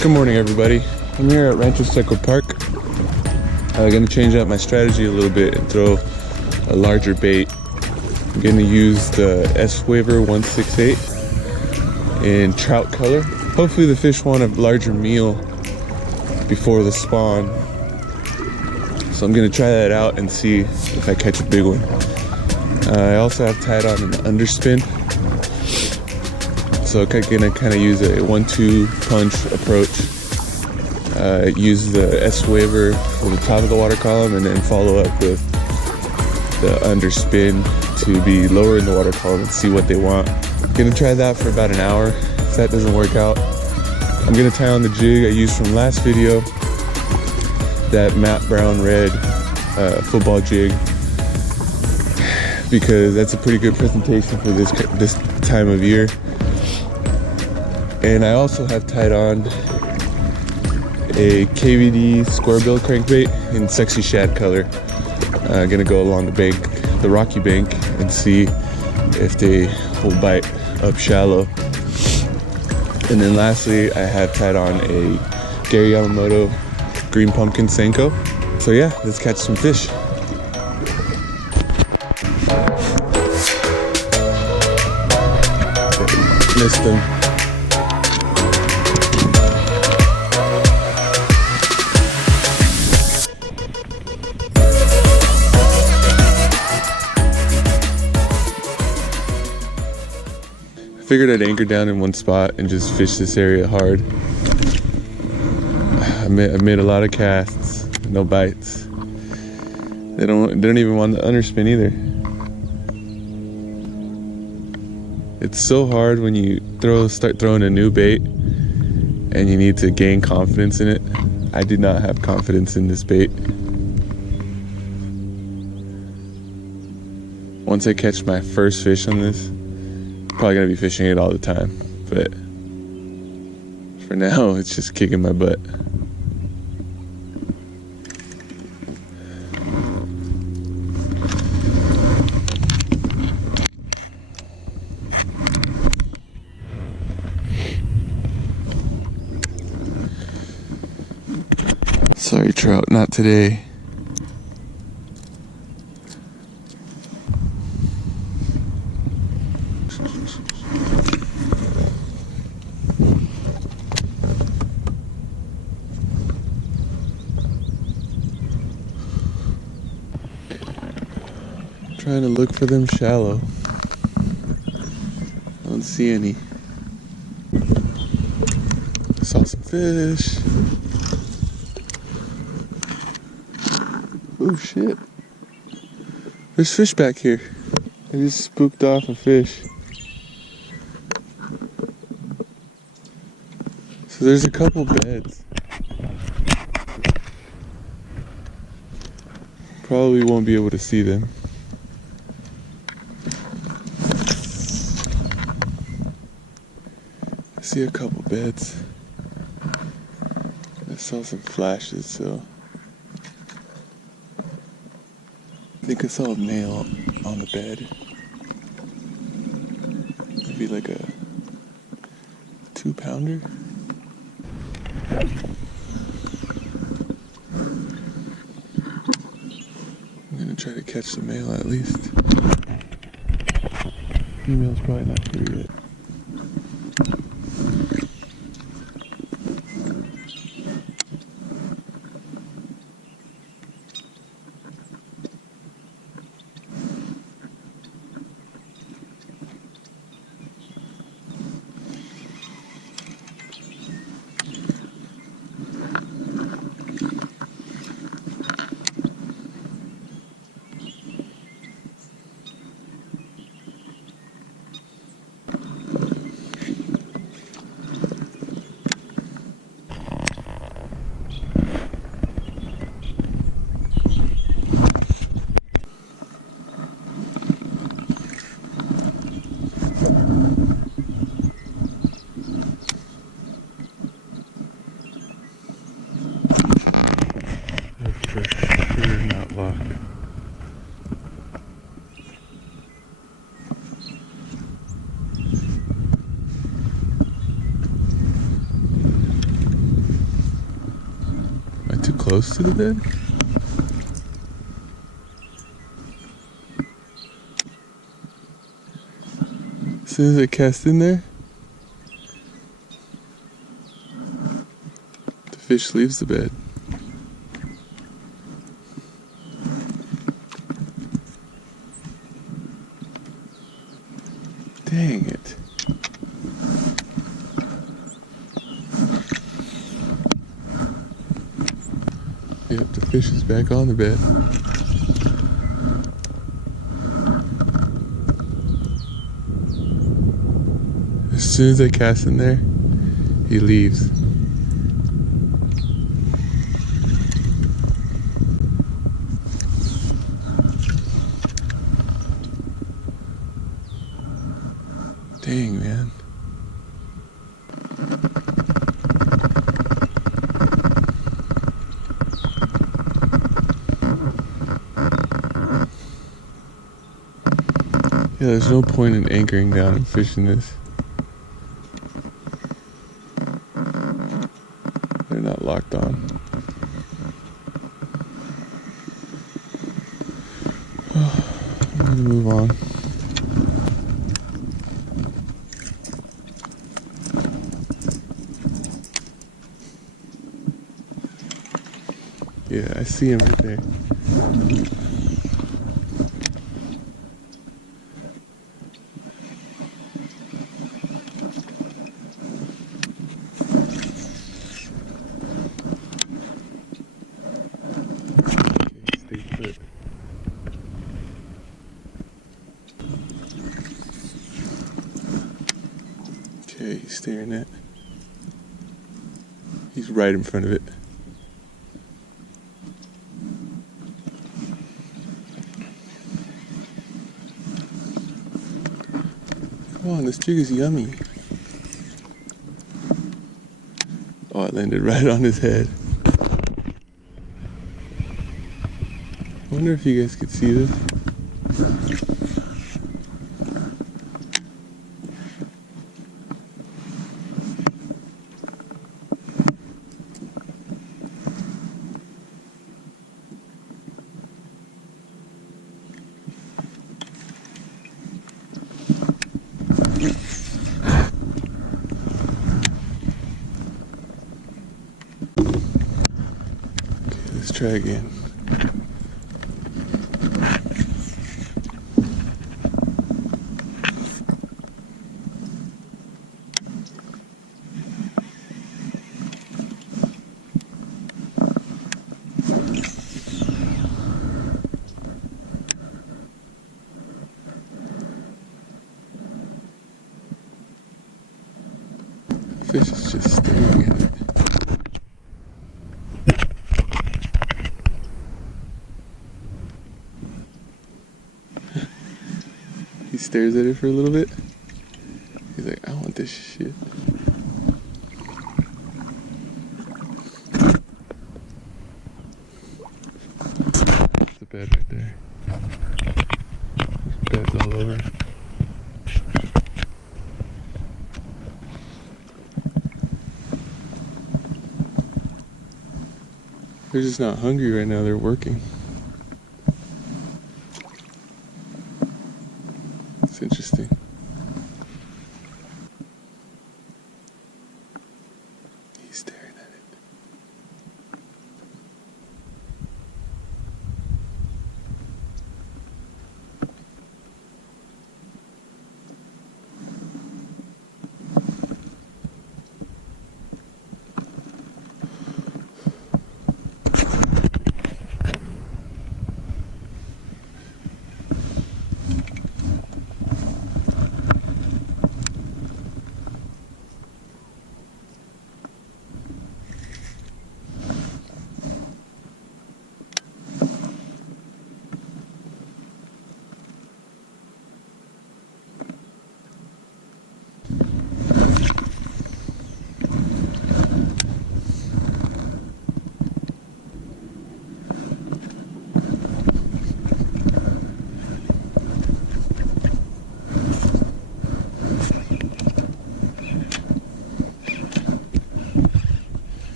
Good morning, everybody. I'm here at Rancho Seco Park. I'm gonna change up my strategy a little bit and throw a larger bait. I'm gonna use the S-Waver 168 in trout color. Hopefully the fish want a larger meal before the spawn. So I'm gonna try that out and see if I catch a big one. I also have tied on an underspin. So I'm gonna kind of use a 1-2 punch approach. Use the S-Waver for the top of the water column and then follow up with the underspin to be lower in the water column and see what they want. Gonna try that for about an hour. If that doesn't work out, I'm gonna tie on the jig I used from last video, that matte brown red football jig, because that's a pretty good presentation for this time of year. And I also have tied on a KVD square bill crankbait in sexy shad color. I'm gonna go along the bank, the rocky bank, and see if they will bite up shallow. And then lastly, I have tied on a Gary Yamamoto green pumpkin Senko. So yeah, let's catch some fish. Missed them. Figured I'd anchor down in one spot and just fish this area hard. I made a lot of casts, no bites. They don't even want the underspin either. It's so hard when you start throwing a new bait and you need to gain confidence in it. I did not have confidence in this bait. Once I catch my first fish on this, probably gonna be fishing it all the time, but for now it's just kicking my butt. Sorry, trout, not today. Trying to look for them shallow. I don't see any. I saw some fish. Oh shit. There's fish back here. I just spooked off a fish. So there's a couple beds. Probably won't be able to see them. I see a couple beds. I saw some flashes, so I think I saw a male on the bed. Maybe like a 2-pounder. I'm gonna try to catch the male at least. Female's probably not here yet. too close to the bed? As soon as I cast in there, the fish leaves the bed. Dang it. Yep, the fish is back on the bed. As soon as I cast in there, he leaves. Dang, man. Yeah, there's no point in anchoring down and fishing this. They're not locked on. I'm gonna move on. Yeah, I see him right there. Okay, stay put. Okay, he's staring at. He's right in front of it. Come on, this jig is yummy. Oh, it landed right on his head. I wonder if you guys could see this. Let's try again. The fish is just staring at it. He stares at it for a little bit. He's like, I want this shit. That's the bed right there. There's beds all over. They're just not hungry right now, they're working. It's interesting. He's staring at it.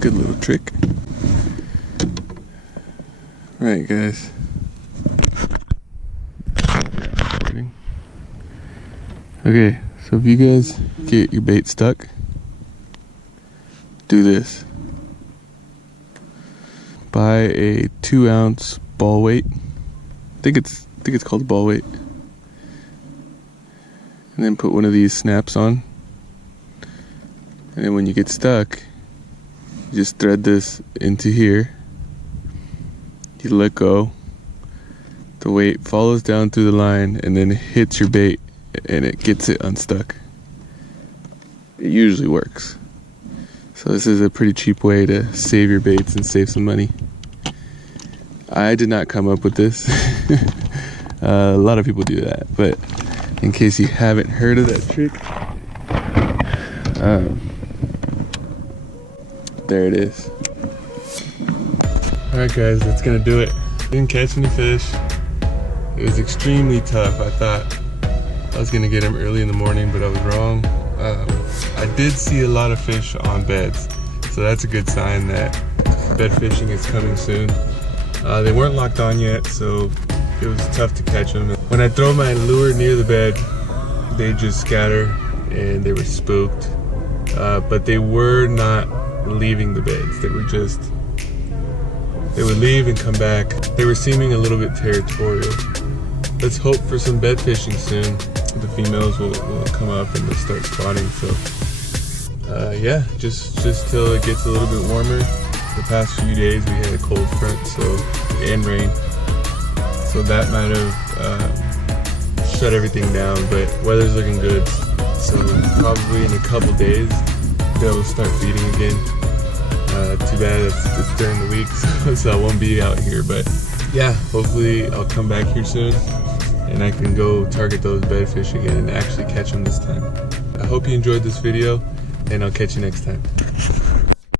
Good little trick. Right, guys. Okay, so if you guys get your bait stuck, do this. Buy a 2-ounce ball weight. I think it's called a ball weight. And then put one of these snaps on. And then when you get stuck, you just thread this into here. You let go. The weight follows down through the line and then hits your bait and it gets it unstuck. It usually works. So this is a pretty cheap way to save your baits and save some money. I did not come up with this. A lot of people do that, but in case you haven't heard of that trick, there it is. Alright guys, that's gonna do it. Didn't catch any fish. It was extremely tough. I thought I was gonna get them early in the morning, but I was wrong. I did see a lot of fish on beds, so that's a good sign that bed fishing is coming soon. They weren't locked on yet, so it was tough to catch them. When I throw my lure near the bed, they just scatter and they were spooked. But they were not leaving the beds. They would leave and come back. They were seeming a little bit territorial. Let's hope for some bed fishing soon. The females will come up and they'll start spawning. So yeah, just till it gets a little bit warmer. The past few days we had a cold front, and rain. So that might have shut everything down, but weather's looking good. So probably in a couple days they'll start feeding again. Too bad it's during the week, so I won't be out here, but yeah, hopefully I'll come back here soon and I can go target those bed fish again and actually catch them this time. I hope you enjoyed this video, and I'll catch you next time.